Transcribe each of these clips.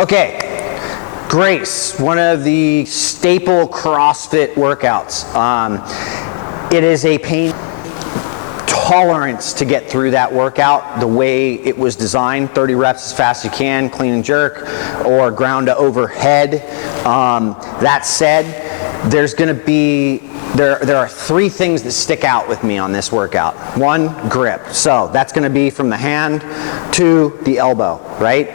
Okay, Grace, one of the staple CrossFit workouts. It is a pain tolerance to get through that workout the way it was designed. 30 reps as fast as you can, clean and jerk, or ground to overhead. That said, there's going to be there are three things that stick out with me on this workout. One, grip. So that's going to be from the hand to the elbow, right?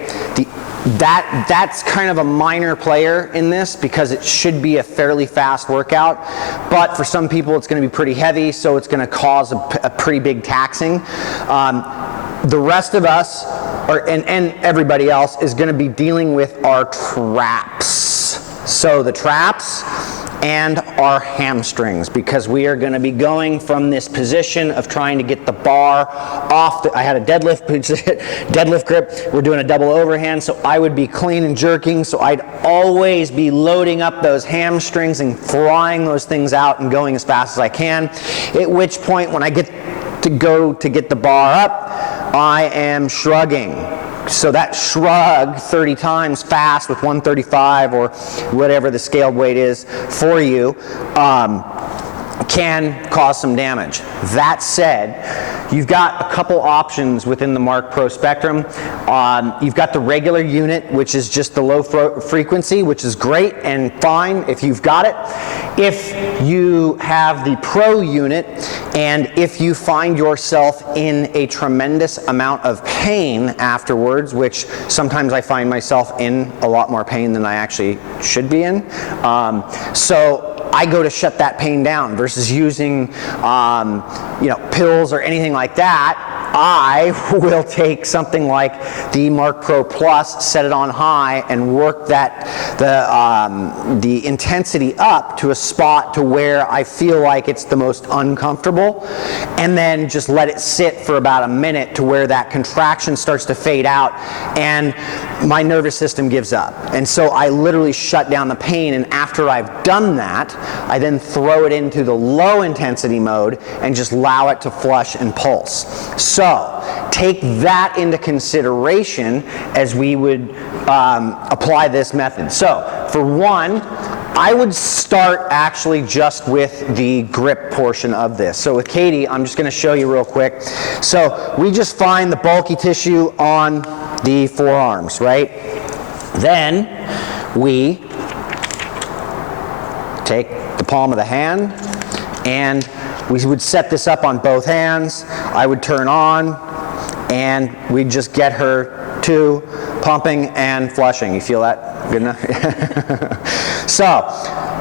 That's kind of a minor player in this because it should be a fairly fast workout, but for some people it's going to be pretty heavy, so it's going to cause a pretty big taxing. The rest of us, and everybody else, is going to be dealing with our traps. So the traps and our hamstrings, because we are going to be going from this position of trying to get the bar off. I had a deadlift grip. We're doing a double overhand, so I would be clean and jerking, so I'd always be loading up those hamstrings and flying those things out and going as fast as I can, at which point when I get to go to get the bar up, I am shrugging. So that shrug 30 times fast with 135 or whatever the scaled weight is for you can cause some damage. That said, you've got a couple options within the Marc Pro spectrum. You've got the regular unit, which is just the low frequency, which is great and fine if you've got it. If you have the Pro unit, and if you find yourself in a tremendous amount of pain afterwards, which sometimes I find myself in a lot more pain than I actually should be in, so I go to shut that pain down versus using pills or anything like that. I will take something like the Marc Pro Plus, set it on high, and work the intensity up to a spot to where I feel like it's the most uncomfortable, and then just let it sit for about a minute to where that contraction starts to fade out and my nervous system gives up. And so I literally shut down the pain, and after I've done that, I then throw it into the low intensity mode and just allow it to flush and pulse. So take that into consideration as we would apply this method. So for one, I would start actually just with the grip portion of this. So with Katie, I'm just going to show you real quick. So we just find the bulky tissue on the forearms, right? Then we take the palm of the hand and we would set this up on both hands. I would turn on and we'd just get her to pumping and flushing. You feel that? Good enough? So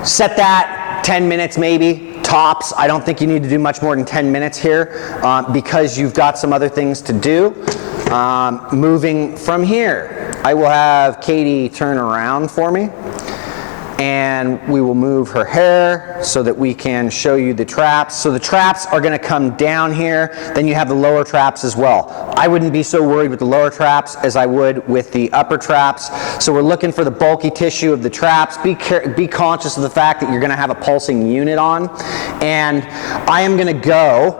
set that 10 minutes maybe, tops. I don't think you need to do much more than 10 minutes here because you've got some other things to do. Moving from here, I will have Katie turn around for me, and we will move her hair so that we can show you the traps. So the traps are going to come down here, then you have the lower traps as well. I wouldn't be so worried with the lower traps as I would with the upper traps. So we're looking for the bulky tissue of the traps. Be conscious of the fact that you're going to have a pulsing unit on, and I am going to go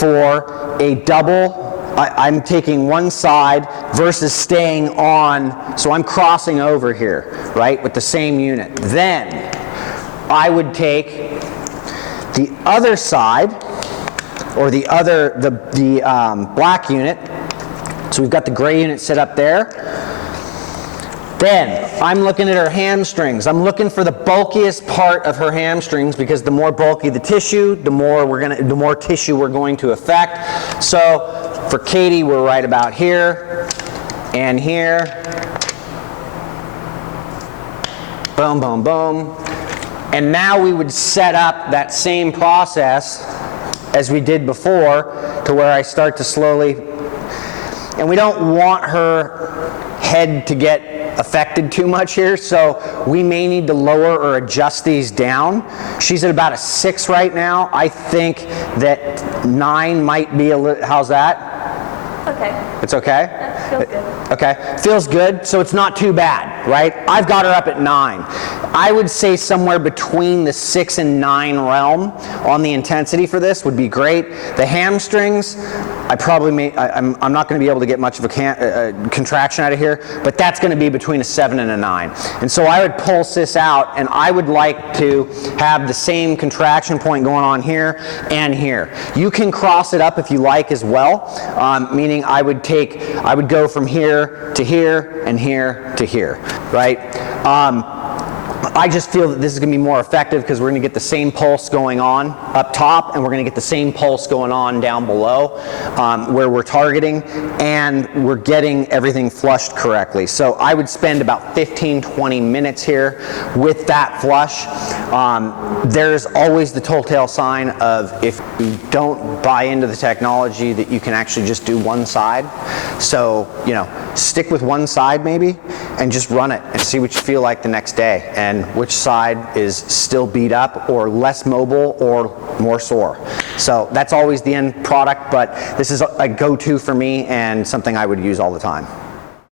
for a double. I'm taking one side versus staying on, so I'm crossing over here, right, with the same unit. Then I would take the other side, or the black unit. So we've got the gray unit set up there. Then I'm looking at her hamstrings. I'm looking for the bulkiest part of her hamstrings because the more bulky the tissue, the more tissue we're going to affect. So for Katie, we're right about here and here. Boom, boom, boom. And now we would set up that same process as we did before to where I start to slowly, and we don't want her head to get affected too much here, so we may need to lower or adjust these down. She's at about a 6 right now. I think that 9 might be a little, how's that? Okay. It's okay? That feels good. Okay, feels good, so it's not too bad, right? I've got her up at 9. I would say somewhere between the 6 and 9 realm on the intensity for this would be great. The hamstrings, I'm not going to be able to get much of a contraction out of here, but that's going to be between a 7 and a 9. And so I would pulse this out, and I would like to have the same contraction point going on here and here. You can cross it up if you like as well, meaning I would go from here to here and here to here, right? I just feel that this is going to be more effective because we're going to get the same pulse going on up top, and we're going to get the same pulse going on down below where we're targeting, and we're getting everything flushed correctly. So I would spend about 15-20 minutes here with that flush. There's always the telltale sign of if you don't buy into the technology that you can actually just do one side. So, you know, stick with one side maybe and just run it and see what you feel like the next day, and which side is still beat up or less mobile or more sore. So that's always the end product, but this is a go-to for me and something I would use all the time.